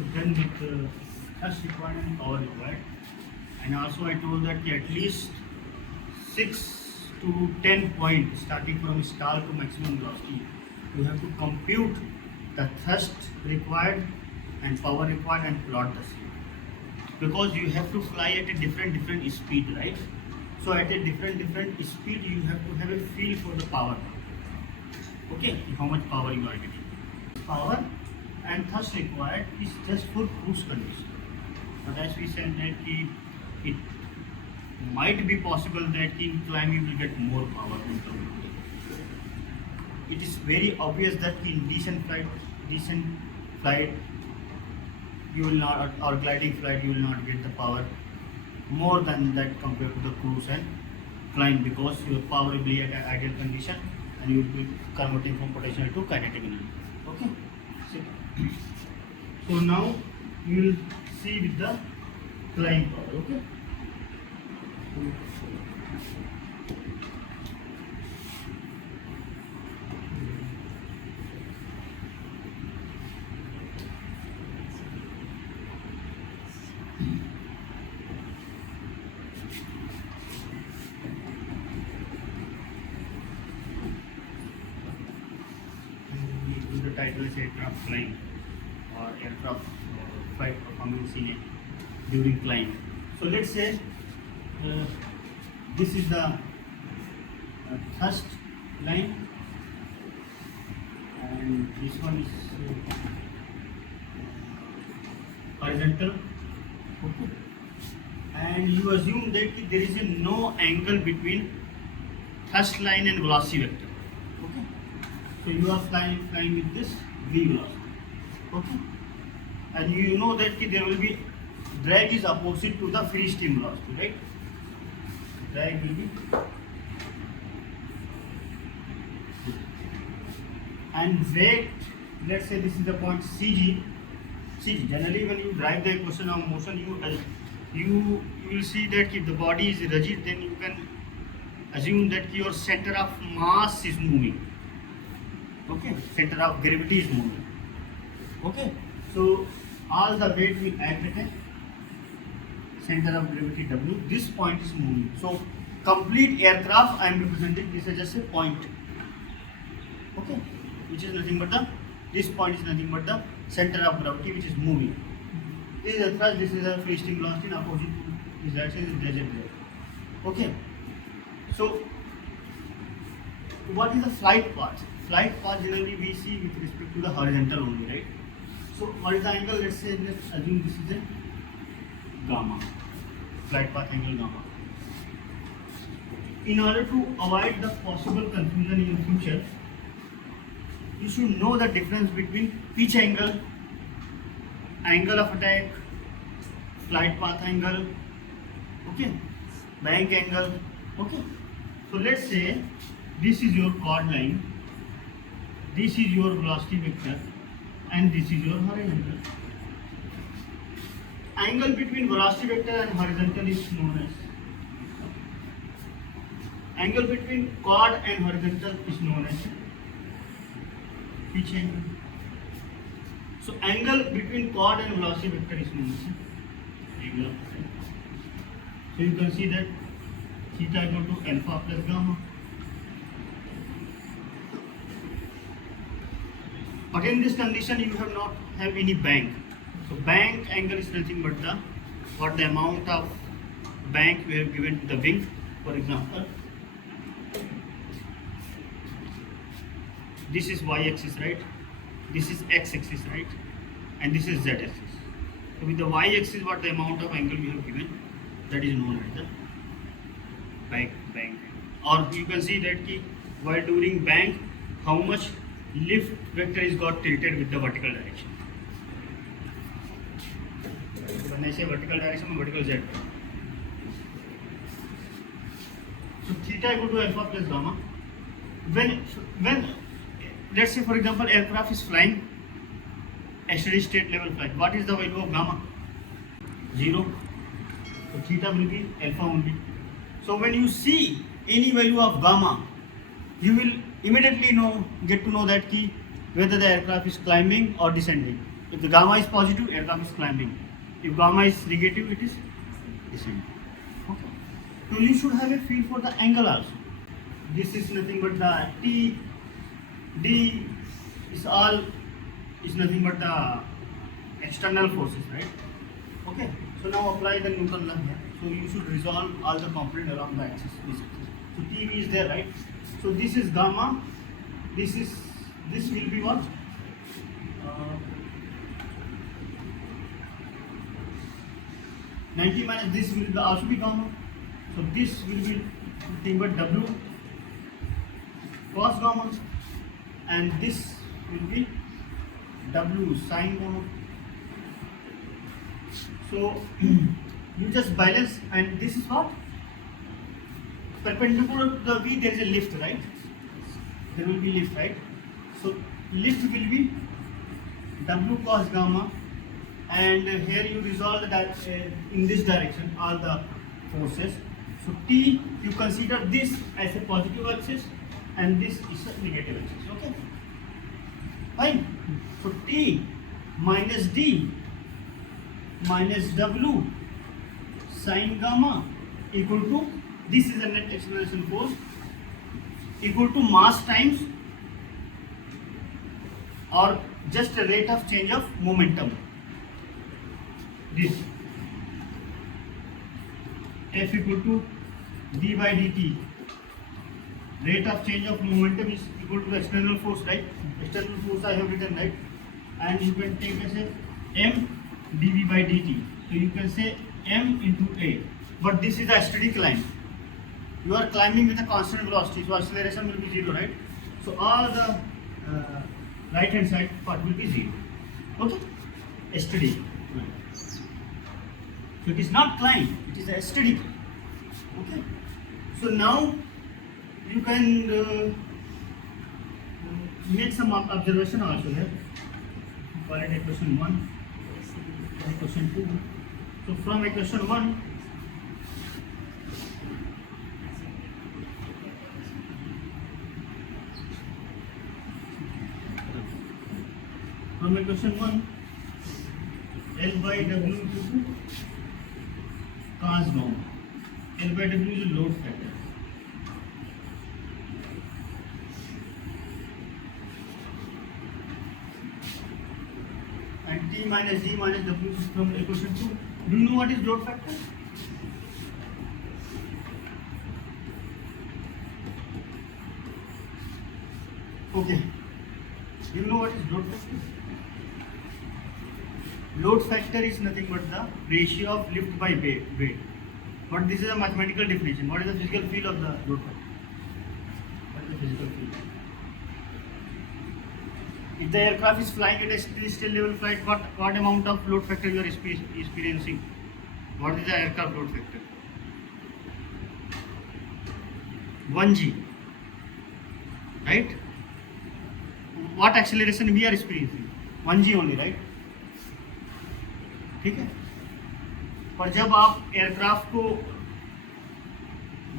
have done with thrust required and power required. And also I told that at least 6 to 10 points starting from stall to maximum velocity. You have to compute the thrust required and power required and plot the same. Because you have to fly at a different speed, right? So at a different speed you have to have a feel for the power. Okay, how much power you are getting. Power and thrust required is just for cruise condition. But as we said that it might be possible that in climb you will get more power. It is very obvious that in decent flight you will not, or gliding flight you will not get the power more than that compared to the cruise and climb, because your power will be at an ideal condition and you will be converting from potential to kinetic energy. Okay. So now you will see with the flying power. Okay. The title is aircraft flying or aircraft flight performance during climb. So let's say this is the thrust line and this one is horizontal. Okay. And you assume that there is no angle between thrust line and velocity vector. Okay. So you are flying with this v velocity. Okay. And you know that there will be drag is opposite to the free stream velocity, right? Drag will be, and weight, let's say this is the point CG. Generally when you drive the equation of motion, you will see that if the body is rigid, then you can assume that your center of mass is moving. Okay, center of gravity is moving. Okay, so all the weight will act at a center of gravity W. This point is moving. So complete aircraft I am representing this as just a point. Okay, which is nothing but this point is nothing but the center of gravity which is moving. This is a thrust, this is a free stream velocity, and opposite to this direction is rigid there. Okay, so what is the flight path? Flight path generally we see with respect to the horizontal only, right? So what is the angle? Let's assume this is a gamma, flight path angle gamma. In order to avoid the possible confusion in future, you should know the difference between pitch angle, angle of attack, flight path angle, okay, bank angle. Okay, so let's say this is your chord line, this is your velocity vector, and this is your horizontal. Angle between velocity vector and horizontal is known as, angle between chord and horizontal is known as pitch angle. So angle between chord and velocity vector is known as angle of attack. So you can see that theta equal to alpha plus gamma. But in this condition you have not have any bank. So bank angle is nothing but the amount of bank we have given to the wing. For example, this is y-axis, right? This is x-axis, right? And this is z-axis. So with the y-axis, what the amount of angle we have given, that is known as the bank. Or you can see that while doing bank, how much lift vector is got tilted with the vertical direction. When I say vertical direction, vertical z. So theta equal to alpha plus gamma. When let's say for example aircraft is flying a steady state level flight, what is the value of gamma? 0. So theta will be alpha only. So when you see any value of gamma, you will immediately get to know that whether the aircraft is climbing or descending. If the gamma is positive, aircraft is climbing. If gamma is negative, it is descending. Okay. So you should have a feel for the angle also. This is nothing but the T, D is nothing but the external forces, right? Okay. So now apply the Newton law here. So you should resolve all the component along the axis. So TV is there, right? So this is gamma. This will be what? 90 minus this will also be gamma. So this will be nothing but W cos gamma, and this will be W sin gamma. So you just balance, and this is what? Perpendicular to the V, there is a lift, right? There will be lift, right? So lift will be W cos gamma, and here you resolve that in this direction all the forces. So T, you consider this as a positive axis and this is a negative axis. Okay, fine. So T minus D minus W sin gamma equal to, this is a net acceleration force, equal to mass times or just a rate of change of momentum. This F equal to d by dt. Rate of change of momentum is equal to the external force, right? External force I have written, right? And you can take as a m dv by dt. So you can say m into a. But this is a steady climb. You are climbing with a constant velocity, so acceleration will be 0, right? So all the right hand side part will be 0. Okay? Steady. So it is not climb, it is a steady climb. Okay? So now you can make some observation also here. Call it equation 1, equation 2. So from equation 1, L by W equal to cos gamma. L by W is a load factor. And T minus D minus W is from equation 2. Do you know what is load factor? Okay. Do you know what is load factor? Load factor is nothing but the ratio of lift by weight. But this is a mathematical definition. What is the physical field of the load factor? What is the physical field? If the aircraft is flying at a still level flight, what amount of load factor you are experiencing? What is the aircraft load factor? 1g. Right? What acceleration we are experiencing? 1g only, right? ठीक है. पर जब आप aircraft को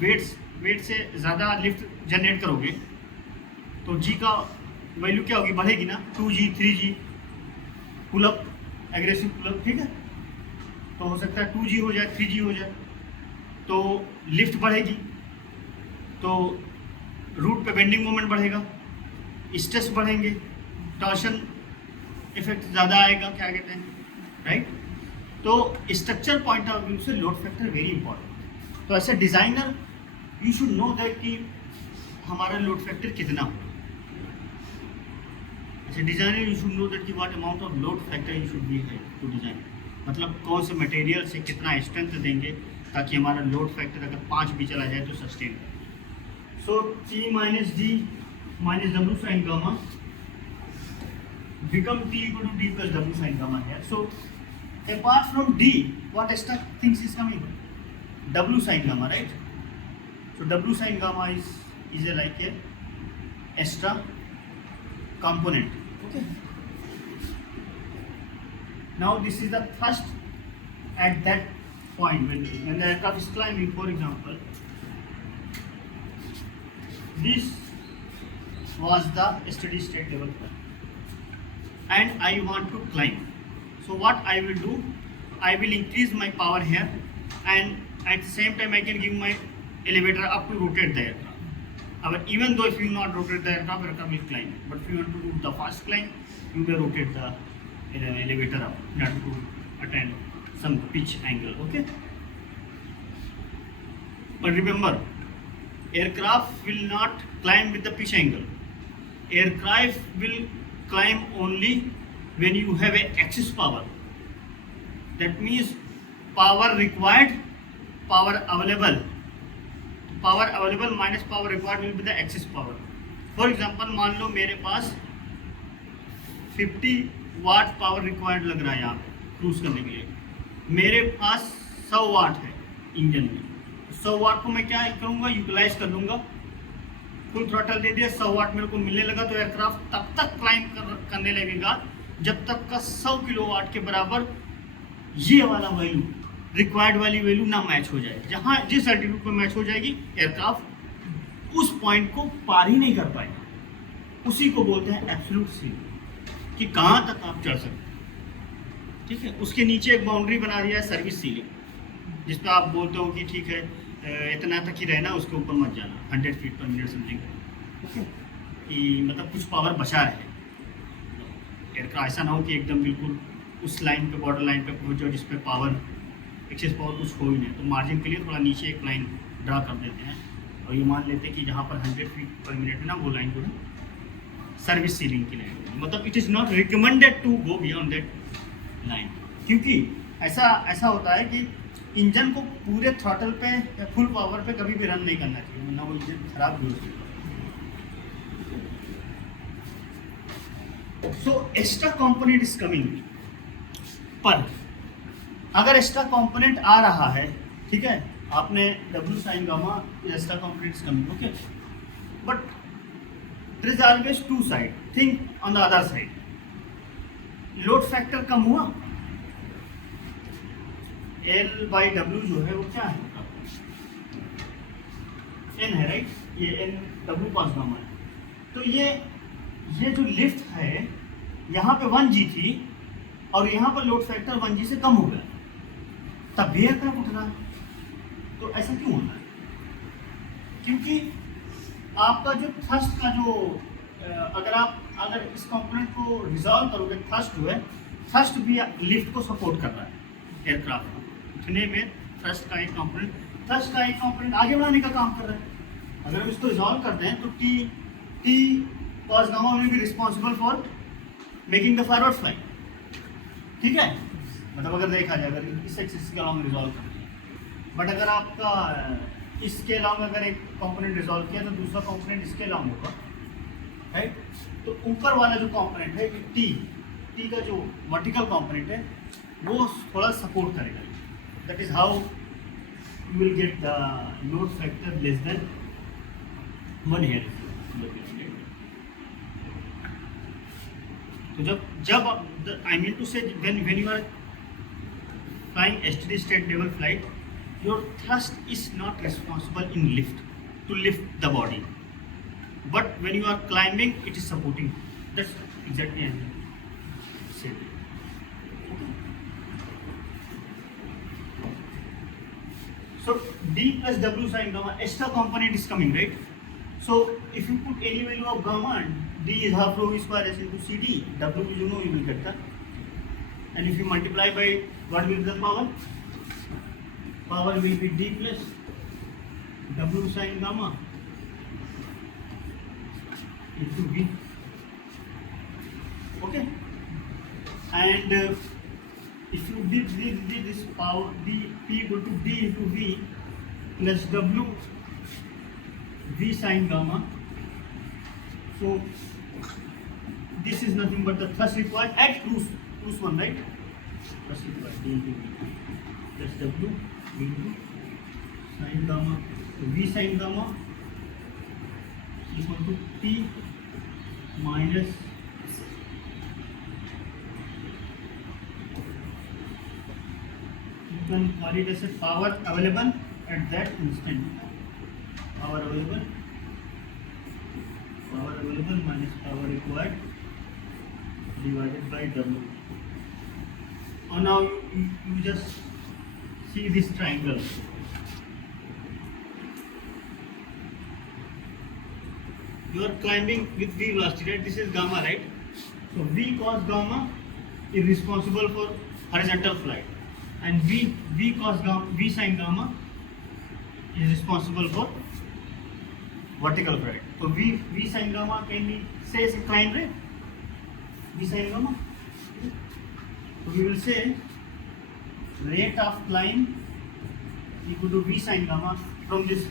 wait से ज़्यादा lift generate करोगे तो जी का वैल्यू क्या होगी? बढ़ेगी ना. 2g 3g pull up, aggressive pull up. ठीक है. तो हो सकता है 2g हो जाए, 3g हो जाए, तो लिफ्ट बढ़ेगी, तो रूट पे बेंडिंग मोमेंट बढ़ेगा, स्ट्रेस बढ़ेंगे, टॉर्शन इफेक्ट ज़्यादा आएगा. क्या कहते हैं, राइट? तो स्ट्रक्चर पॉइंट ऑफ व्यू से लोड फैक्टर वेरी इंपॉर्टेंट. तो ऐसे designer you should know that कि हमारा लोड फैक्टर कितना हो. ऐसे designer you should know that कि what amount of load factor you should be है टू डिज़ाइन. मतलब कौन से मटेरियल से कितना स्ट्रेंथ देंगे ताकि हमारा लोड फैक्टर अगर 5 भी चला जाए तो sustain. So T minus D minus W sin gamma become T equal to D plus W sin gamma here. So apart from D, what extra things is coming? W sin gamma, right? So W sin gamma is a like a extra component. Okay. Now this is the thrust at that point when the aircraft is climbing. For example, this was the steady state level. and I want to climb. So what I will do, I will increase my power here, and at the same time I can give my elevator up to rotate the aircraft. But even though if you not rotate the aircraft will climb. But if you want to do the fast climb, you will rotate the elevator up in order to attain some pitch angle. Okay. But remember, aircraft will not climb with the pitch angle. Aircraft will climb only when you have a excess power. That means power required, power available minus power required will be the excess power. For example, मान लो मेरे पास 50 watt power required लग रहा है यहाँ पे cruise करने के लिए, मेरे पास 100 वाट है इंजन में. 100 वाट को मैं क्या करूँगा, यूटिलाइज कर लूँगा, फुल थ्रॉटल दे दिया, 100 वाट मेरे को मिलने लगा, तो एयरक्राफ्ट तब तक क्लाइंब करने लगेगा जब तक का 100 किलोवाट के बराबर ये वाला वैल्यू, रिक्वायर्ड वाली वैल्यू ना मैच हो जाए. जहाँ जिस एल्टीट्यूड पर मैच हो जाएगी, एयरक्राफ्ट उस पॉइंट को पार ही नहीं कर पाएगा. उसी को बोलते हैं एब्सोल्यूट सीलिंग, कि कहाँ तक आप चढ़ सकते. ठीक है. उसके नीचे एक बाउंड्री बना दिया है सर्विस सीलिंग, जिस पर आप बोलते हो कि ठीक है इतना तक ही रहना, उसके ऊपर मत जाना, 100 फीट पर मिनट समथिंग. ओके. कि मतलब कुछ पावर बचा रहे एयरक्राफ्ट, ऐसा ना हो कि एकदम बिल्कुल उस लाइन पे, बॉर्डर लाइन पे पहुँच जाओ जिस पे पावर, एक्सेस पावर कुछ हो ही नहीं. तो मार्जिन के लिए थोड़ा नीचे एक लाइन ड्रा कर देते हैं, और ये मान लेते हैं कि जहाँ पर 100 फीट पर मिनट है ना, वो लाइन जो है सर्विस सीलिंग की लाइन. मतलब it is not recommended to go beyond that line, क्योंकि ऐसा होता है कि इंजन को पूरे थ्रॉटल पे या फुल पावर पे कभी भी रन नहीं करना चाहिए, वरना वो इंजन खराब भी हो सकता है. So extra component is coming. पर अगर एक्स्ट्रा कंपोनेंट आ रहा है, ठीक है, आपने W sine gamma extra component is coming. Okay. But there is always two side. Think on the other side. Load factor कम हुआ, L/W जो है वो क्या है, N है, राइट. ये N W पास गामा है. तो ये जो लिफ्ट है, यहाँ पे 1G थी और यहाँ पर लोड फैक्टर 1G से कम हो गया, तब भी एयरक्राफ्ट उठ रहा है. तो ऐसा क्यों होता है? क्योंकि आपका जो थ्रस्ट का जो अगर इस कंपोनेंट को रिजॉल्व करोगे, थ्रस्ट जो है, थ्रस्ट भी लिफ्ट को सपोर्ट कर रहा है एयरक्राफ्ट उठने में. थ्रस्ट का एक कंपोनेंट आगे बढ़ाने का काम कर रहा है. अगर हम इसको रिजॉल्व करते हैं तो T cos gamma will be responsible for making the forward fly. ठीक है. मतलब अगर देखा जाए, अगर इस एक्सिस के अलॉन्ग रिजॉल्व करते हैं, बट अगर आपका इसके अलॉन्ग अगर एक कंपोनेंट रिजॉल्व किया तो दूसरा कंपोनेंट इसके अलॉन्ग होगा, राइट. तो ऊपर वाला जो कंपोनेंट है, टी का जो वर्टिकल कंपोनेंट है, वो थोड़ा सपोर्ट करेगा. That is how you will get the load factor less than 1 here. तो जब I mean to say when you are flying steady state level flight, your thrust is not responsible in to lift the body, but when you are climbing, it is supporting. That's exactly as I said. So D plus W sin gamma, extra component is coming, right? So if you put any value of gamma, D is half rho v square s into CD, W you know you will get that. And if you multiply by what will be the power? Power will be D plus W sin gamma into V. Okay. And if you did this power, P equal to D into V plus W V sin gamma. So this is nothing but the thrust required at cruise 1, right? Thrust required D into V plus W into sin gamma. So V sin gamma equal to T minus you can call it as a power available at that instant. Power available minus power required divided by W. And now you just see this triangle. You are climbing with V velocity, right? This is gamma, right? So V cos gamma is responsible for horizontal flight, and V cos gamma, V sin gamma is responsible for vertical flight. So V sin gamma can be say as a climb rate. V sin gamma. So we will say rate of climb equal to V sin gamma from this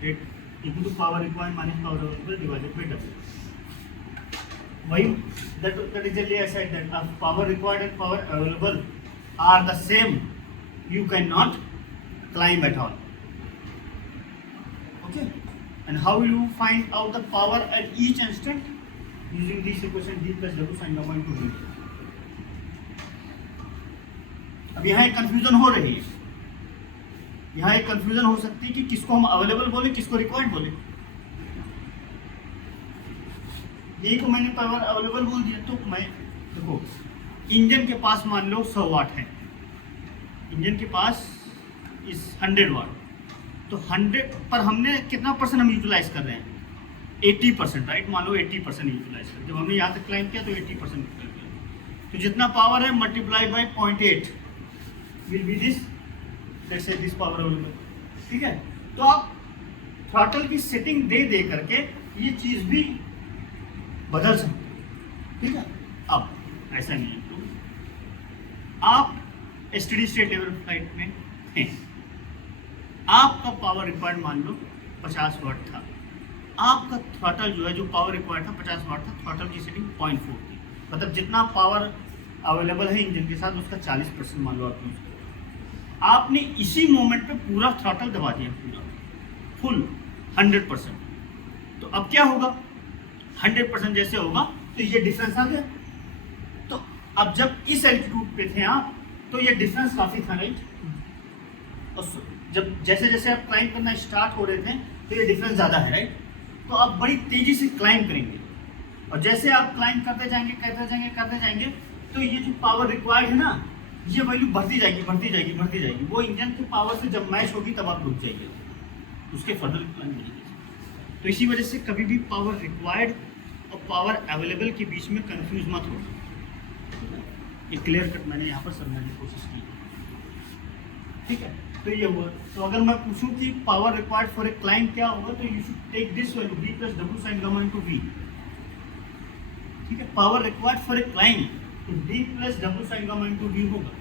rate equal to power required minus power available divided by W. Why? That exactly I said that if power required and power available are the same, you cannot climb at all. Okay? And how will you find out the power at each instant? Using this equation D plus W sin gamma into V. अब यहाँ एक confusion हो रही है, यहाँ एक confusion हो सकती है कि किसको हम अवेलेबल बोले, किसको रिक्वायर्ड बोले। ये को मैंने पावर अवेलेबल बोल दिया, तो मैं देखो इंजन के पास मान लो 100 वाट है, इंजन के पास इस 100 वाट, तो 100 पर हमने कितना परसेंट हम यूटिलाइज कर रहे हैं? 80%, राइट? मान लो 80% यूटिलाइज कर, जब हमने यहाँ तक क्लाइम किया तो 80% तो जितना पावर है multiply by 0.8 will be this, let's say this power available. ठीक है, तो आप थ्रॉटल की सेटिंग दे करके ये चीज़ भी बदल सकते। ठीक है, अब ऐसा नहीं है, तो आप स्टडी स्टेट लेवल फ्लाइट में हैं, आपका पावर रिक्वायर्ड मान लो 50 वाट था, आपका थ्रॉटल जो है जो पावर रिक्वायर्ड था 50 वाट था, थ्रॉटल की सेटिंग 0.4 थी, मतलब जितना पावर अवेलेबल है इंजन के साथ उसका 40% मान लो आपने इसी मोमेंट पे पूरा थ्रॉटल दबा दिया, पूरा फुल 100%। तो अब क्या होगा? 100% जैसे होगा तो ये डिफरेंस आ गया। तो अब जब इस एल्टीट्यूड पे थे आप तो ये डिफरेंस काफ़ी था, राइट? और जब जैसे जैसे आप क्लाइंब करना स्टार्ट हो रहे थे तो ये डिफरेंस ज़्यादा है, राइट? तो आप बड़ी तेज़ी से क्लाइंब करेंगे, और जैसे आप क्लाइंब करते जाएंगे तो ये जो पावर रिक्वायर्ड है ना, ये वैल्यू बढ़ती जाएगी। वो इंजन की पावर से जब मैच होगी तब आप रुक जाइए, उसके फर्दर क्लाइंब नहीं। तो इसी वजह से कभी भी पावर रिक्वायर्ड और पावर अवेलेबल के बीच में कंफ्यूज मत हो। ये क्लियर कट मैंने यहाँ पर समझने की कोशिश की। ठीक है, तो ये हुआ। तो अगर मैं पूछूं कि power required for a climb क्या होगा, तो you should take this value D plus W sin gamma into V। ठीक है, power required for a climb तो D plus W sin gamma into V होगा।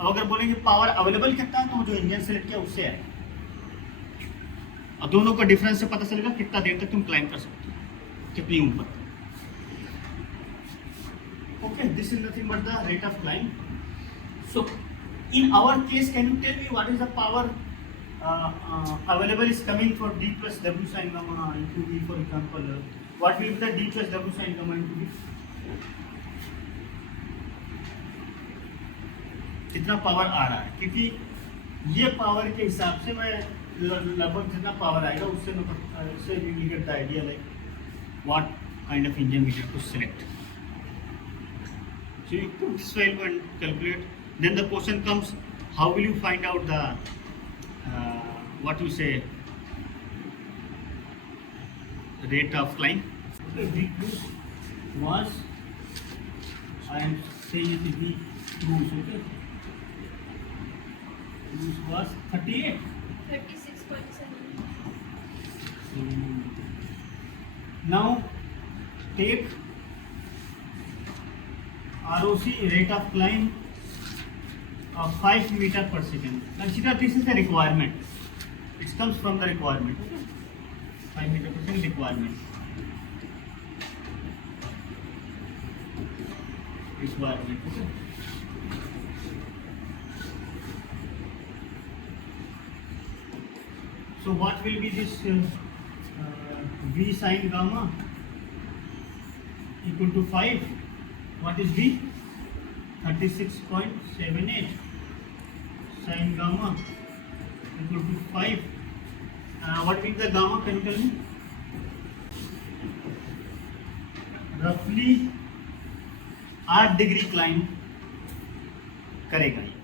अब अगर बोलेंगे पावर अवेलेबल कितना है, तो जो इंजन सेलेक्ट किया उससे है, और दोनों का डिफरेंस से पता चलेगा कितना देर तक तुम क्लाइंब कर सकते हो, कितनी ऊपर। Okay, this is nothing but the rate of climb. So in our case, can you tell me what is the power available is coming for D plus W sin gamma into V, for example? What will be the D plus W sin gamma into V? कितना power आ रहा है, क्योंकि ये power के हिसाब से मैं लगभग जितना पावर आएगा उससे we will get the idea like what kind of engine we have to select. So you put this value and calculate. Then the question comes, how will you find out the what you say rate of climb? The V cruise was, I am saying it V cruise, okay? Cruise was 38. 36.7. Now take ROC, rate of climb, of 5 meter per second. Consider this is the requirement. It comes from the requirement. Okay? 5 meter per second requirement. Okay? So what will be this V sin gamma equal to 5? What is V? 36.78 sin gamma equal to 5. What will be the gamma? Can you tell me? Roughly 8 degree climb करेगा ये।